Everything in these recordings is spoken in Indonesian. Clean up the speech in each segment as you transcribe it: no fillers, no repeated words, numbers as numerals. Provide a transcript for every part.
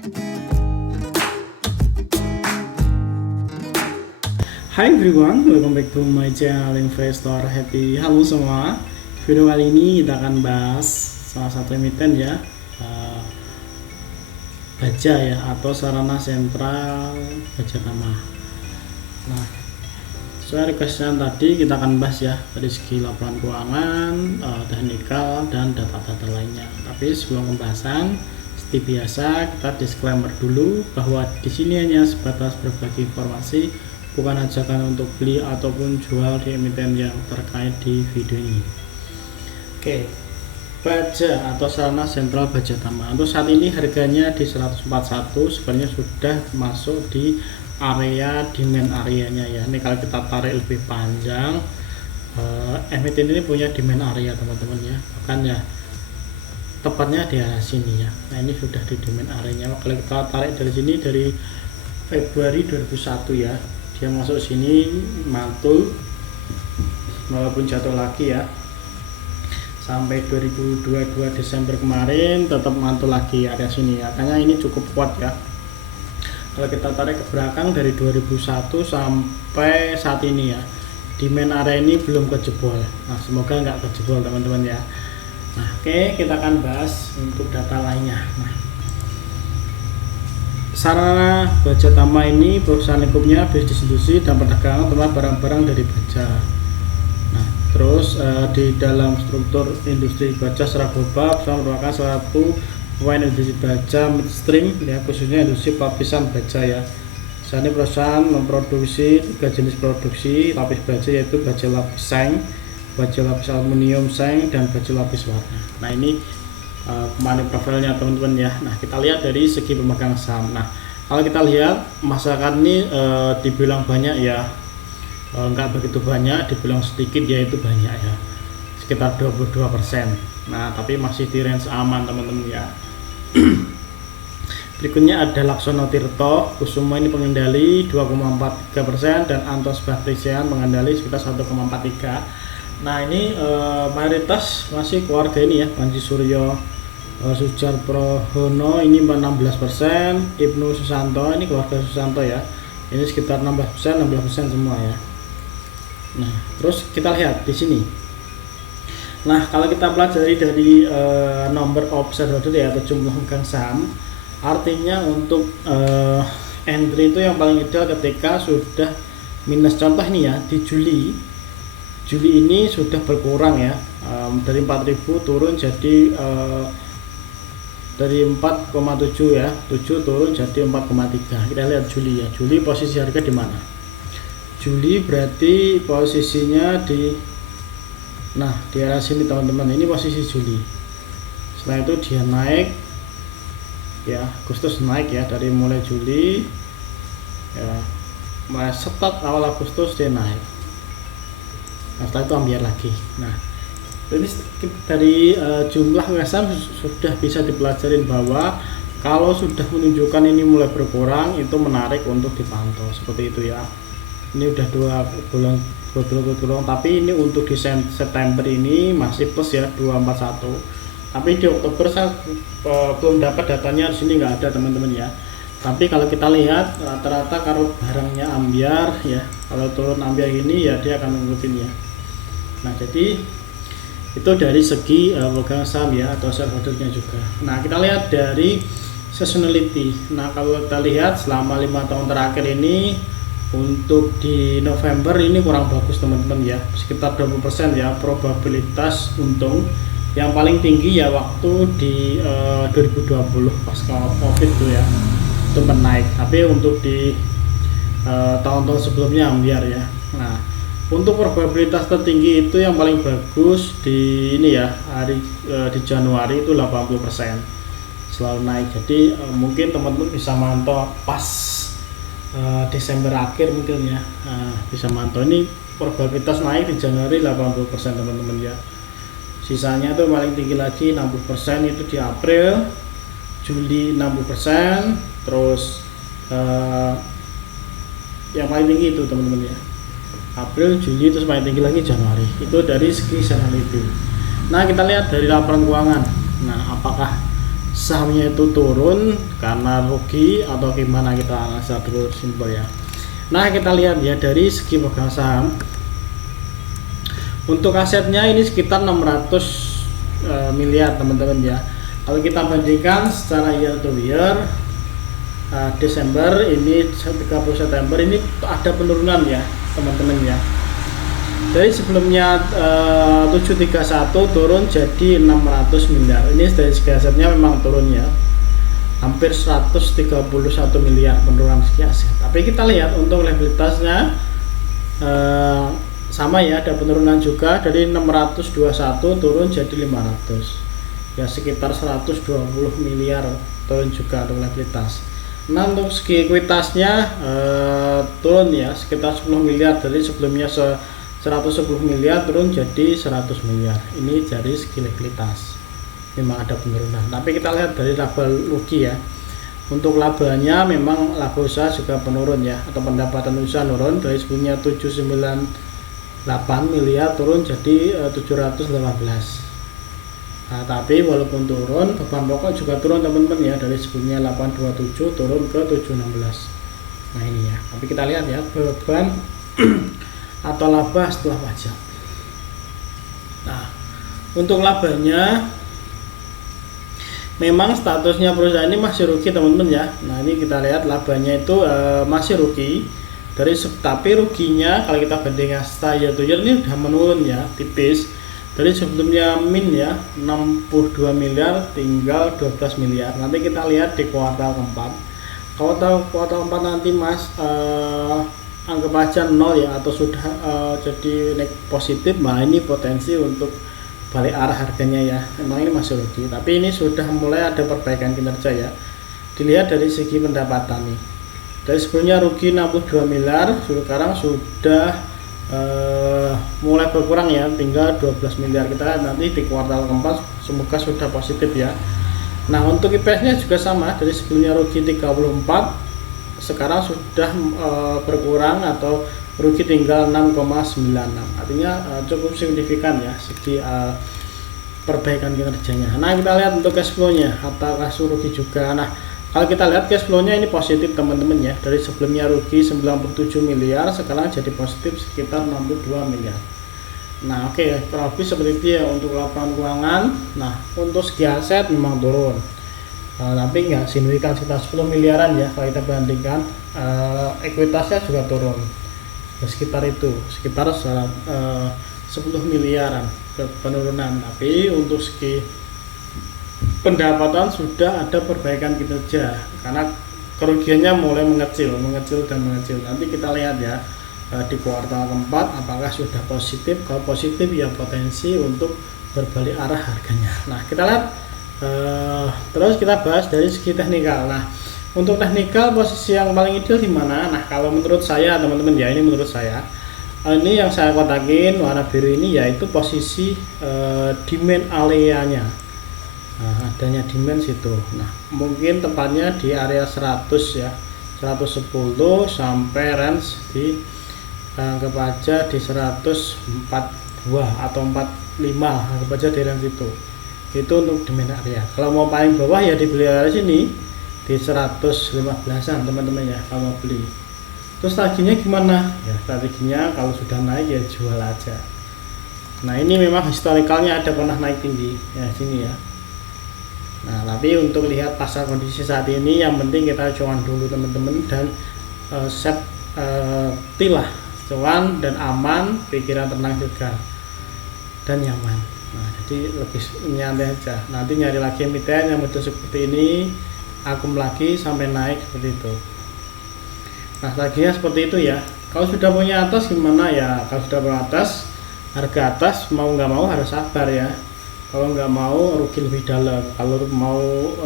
Hi everyone, welcome back to my channel Investor Happy. Halo semua, video kali ini kita akan bahas salah satu emiten ya, baja ya, atau sarana sentral baja tamah. Nah, sesuai requestan tadi kita akan bahas ya dari segi laporan keuangan, teknikal dan data-data lainnya. Tapi sebelum pembahasan, seperti biasa kita disclaimer dulu bahwa di sini hanya sebatas berbagi informasi, bukan ajakan untuk beli ataupun jual di emiten yang terkait di video ini. Oke, baja atau sarana sentral baja tamah untuk saat ini harganya di 141, sebenarnya sudah masuk di area demand areanya ya. Ini kalau kita tarik lebih panjang, emiten ini punya demand area teman-teman ya, bahkan ya tepatnya di arah sini ya. Nah, ini sudah di demand areanya. Kalau kita tarik dari sini dari Februari 2001 ya, dia masuk sini mantul walaupun jatuh lagi ya, sampai 2022 Desember kemarin tetap mantul lagi area sini ya. Makanya ini cukup kuat ya. Kalau kita tarik ke belakang dari 2001 sampai saat ini ya, demand area ini belum kejebol. Nah, semoga nggak kejebol teman-teman ya. Nah, oke, kita akan bahas untuk data lainnya. Nah, sarana baja tamah ini perusahaan lingkupnya distribusi dan perdagangan tempat barang-barang dari baja. Nah, terus di dalam struktur industri baja secara global perusahaan merupakan salah satu pemain industri baja midstream ya, khususnya industri lapisan baja ya. Saat ini perusahaan memproduksi 3 jenis produksi lapis baja, yaitu baja lapis seng, baja lapis aluminium seng, dan baja lapis warna. Nah, ini money profilnya teman-teman ya. Nah, kita lihat dari segi pemegang saham. Nah, kalau kita lihat masyarakat ini dibilang banyak ya, enggak begitu banyak, dibilang sedikit ya itu banyak ya, sekitar 22%. Nah, tapi masih di range aman teman-teman ya. Berikutnya ada Laksono Tirto Kusumo, ini pengendali 2,43%, dan Antos Batrisian mengendali sekitar 1,43%. Nah, ini mayoritas masih keluarga ini ya, Panji Suryo, Sujar Prohono ini 16%, Ibnu Susanto, ini keluarga Susanto ya, ini sekitar 16% semua ya. Nah, terus kita lihat di sini. Nah, kalau kita pelajari dari number of shareholder ya, atau jumlah pemegang saham, artinya untuk entry itu yang paling ideal ketika sudah minus. Contoh ini ya, di Juli ini sudah berkurang ya, dari 4.000 turun jadi dari 4,7 ya, 7 turun jadi 4,3. Kita lihat Juli ya. Juli posisi harga di mana? Juli berarti posisinya di arah sini teman-teman. Ini posisi Juli. Setelah itu dia naik ya, Agustus naik ya, dari mulai Juli ya, mulai start awal Agustus dia naik. Nah, setelah itu ambil lagi. Nah, ini dari jumlah saham sudah bisa dipelajarin bahwa kalau sudah menunjukkan ini mulai berkurang, itu menarik untuk dipantau seperti itu ya. Ini udah 2 bulan berturut-turut, tapi ini untuk di September ini masih plus ya, 241. Tapi di Oktober saya belum dapat datanya, di sini nggak ada teman-teman ya. Tapi kalau kita lihat rata-rata kalau barangnya ambiar ya, kalau turun ambiar ini ya dia akan ngikutin ya. Nah, jadi itu dari segi pemegang saham ya, atau shareholdernya juga. Nah, kita lihat dari seasonality. Nah, kalau kita lihat selama 5 tahun terakhir ini, untuk di November ini kurang bagus teman-teman ya, sekitar 20% ya probabilitas untung. Yang paling tinggi ya waktu di 2020 pasca Covid tuh ya, itu menaik. Tapi untuk di tahun-tahun sebelumnya ambiar ya. Nah, untuk probabilitas tertinggi itu yang paling bagus di ini ya, di Januari itu 80%, selalu naik. Jadi mungkin teman-teman bisa mantau pas Desember akhir mungkin ya, bisa mantau ini probabilitas naik di Januari 80% teman-teman ya. Sisanya tuh paling tinggi lagi 60% itu di April, Juli 60%, terus yang paling tinggi itu teman-teman ya, April, Juli, terus paling tinggi lagi Januari. Itu dari segi seasonality. Nah, kita lihat dari laporan keuangan. Nah, apakah sahamnya itu turun karena rugi atau gimana, kita analisa dulu simpel ya. Nah, kita lihat ya dari segi pegang saham. Untuk asetnya ini sekitar 600 miliar teman-teman ya. Kalau kita bandingkan secara year to year, Desember ini 30 September ini ada penurunan ya teman-teman ya. Dari sebelumnya 731 turun jadi 600 miliar. Ini dari segi asetnya memang turun ya, hampir 131 miliar penurunan segi aset. Tapi kita lihat untuk likuiditasnya sama ya, ada penurunan juga dari 621 turun jadi 500 ya, sekitar 120 miliar turun juga untuk likuiditas. Nah, untuk segi ekuitasnya turun ya, sekitar 10 miliar dari sebelumnya 110 miliar turun jadi 100 miliar. Ini dari segi likuiditas memang ada penurunan. Tapi kita lihat dari laba rugi ya. Untuk labanya memang laba usaha juga penurun ya, atau pendapatan usaha turun dari sebelumnya 798 miliar turun jadi 715. Nah, tapi walaupun turun, beban pokok juga turun teman-teman ya, dari sebelumnya 827 turun ke 716. Nah ini ya, tapi kita lihat ya beban atau laba setelah pajak. Nah, untuk labanya memang statusnya perusahaan ini masih rugi teman-teman ya. Nah, ini kita lihat labanya itu masih rugi dari, tapi ruginya kalau kita bandingkan year to year ini udah menurun ya, tipis. Dari sebelumnya min ya 62 miliar tinggal 12 miliar. Nanti kita lihat di kuartal keempat. Kuartal 4 nanti Mas anggap aja 0 ya, atau sudah jadi positif. Nah, ini potensi untuk balik arah harganya ya. Memang ini masih rugi, tapi ini sudah mulai ada perbaikan kinerja ya. Dilihat dari segi pendapatan nih, dari sebelumnya rugi 62 miliar, sekarang sudah mulai berkurang ya, tinggal 12 miliar. Kita lihat nanti di kuartal keempat semoga sudah positif ya. Nah, untuk IPS nya juga sama, dari sebelumnya rugi 34 sekarang sudah berkurang atau rugi tinggal 6,96. Artinya cukup signifikan ya segi perbaikan kinerjanya. Nah, kita lihat untuk cash flow nya, apakah rugi juga. Nah, kalau kita lihat cash flow nya ini positif teman-teman ya, dari sebelumnya rugi 97 miliar sekarang jadi positif sekitar 62 miliar. Nah, oke, kurang lebih seperti itu ya untuk laporan keuangan. Nah, untuk segi aset memang turun, tapi nggak signifikan, sekitar 10 miliaran ya. Kalau kita bandingkan ekuitasnya juga turun ya, sekitar itu, sekitar 10 miliaran ke penurunan. Tapi untuk segi pendapatan sudah ada perbaikan kinerja karena kerugiannya mulai mengecil. Nanti kita lihat ya di kuartal keempat apakah sudah positif. Kalau positif ya potensi untuk berbalik arah harganya. Nah, kita lihat terus kita bahas dari segi teknikal. Nah, untuk teknikal posisi yang paling ideal di mana? Nah, kalau menurut saya teman-teman ya, ini menurut saya, ini yang saya kotakin warna biru ini yaitu posisi demand area-nya. Nah, adanya demand situ. Nah, mungkin tepatnya di area 100 ya, 110 sampai range di anggap aja di 142 atau 45, anggap aja di range itu untuk demand area. Kalau mau paling bawah ya dibeli area sini di 115-an teman-teman ya kalau mau beli. Terus strateginya gimana ya? Strateginya kalau sudah naik ya jual aja. Nah, ini memang historikalnya ada pernah naik tinggi ya sini ya. Nah, tapi untuk lihat pasar kondisi saat ini yang penting kita cuan dulu teman-teman, dan tilah cuan dan aman, pikiran tenang juga dan nyaman. Nah, jadi lebih nyantai aja. Nanti nyari lagi emiten yang model seperti ini, akum lagi sampai naik seperti itu. Nah, strateginya seperti itu ya. Kalau sudah punya atas gimana ya? Kalau sudah punya atas, harga atas mau nggak mau harus sabar ya. Kalau nggak mau rugi lebih dalam, kalau mau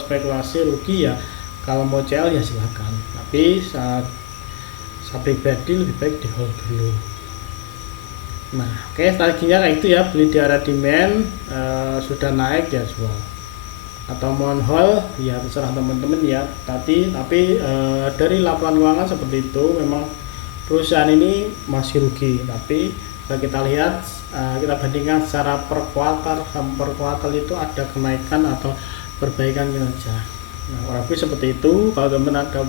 spekulasi rugi ya, kalau mau CL ya silakan. Tapi saya pribadi lebih baik di hold dulu. Nah, oke, strateginya kayak itu ya, beli di area demand, sudah naik ya jual, atau mohon hold ya terserah teman-teman ya. Tapi dari laporan keuangan seperti itu, memang perusahaan ini masih rugi. Tapi kalau kita lihat, kita bandingkan secara per kuartal itu ada kenaikan atau perbaikan kinerja. Nah, kurang lebih seperti itu. Kalau teman-teman ada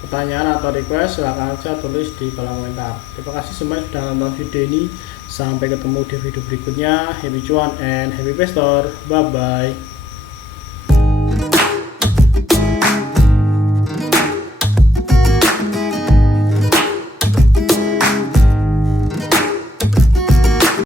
pertanyaan atau request, silahkan aja tulis di kolom komentar. Terima kasih semuanya sudah nonton video ini. Sampai ketemu di video berikutnya. Happy cuan and happy investor. Bye bye.